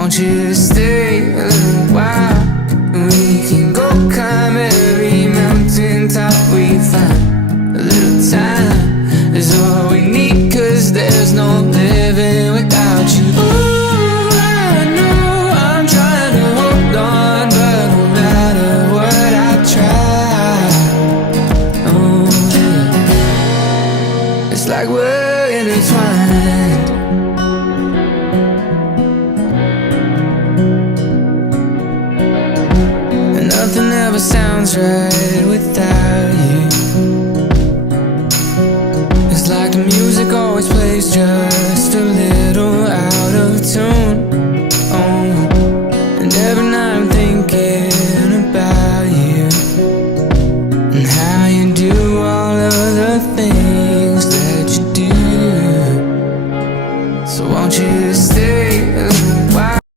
won't you stay a little while? We can go climb every mountain top we find. A little time is all we need, 'cause there's no living without you. Ooh, I know I'm trying to hold on, but no matter what I try, oh yeah, it's like we're intertwined. And nothing ever sounds right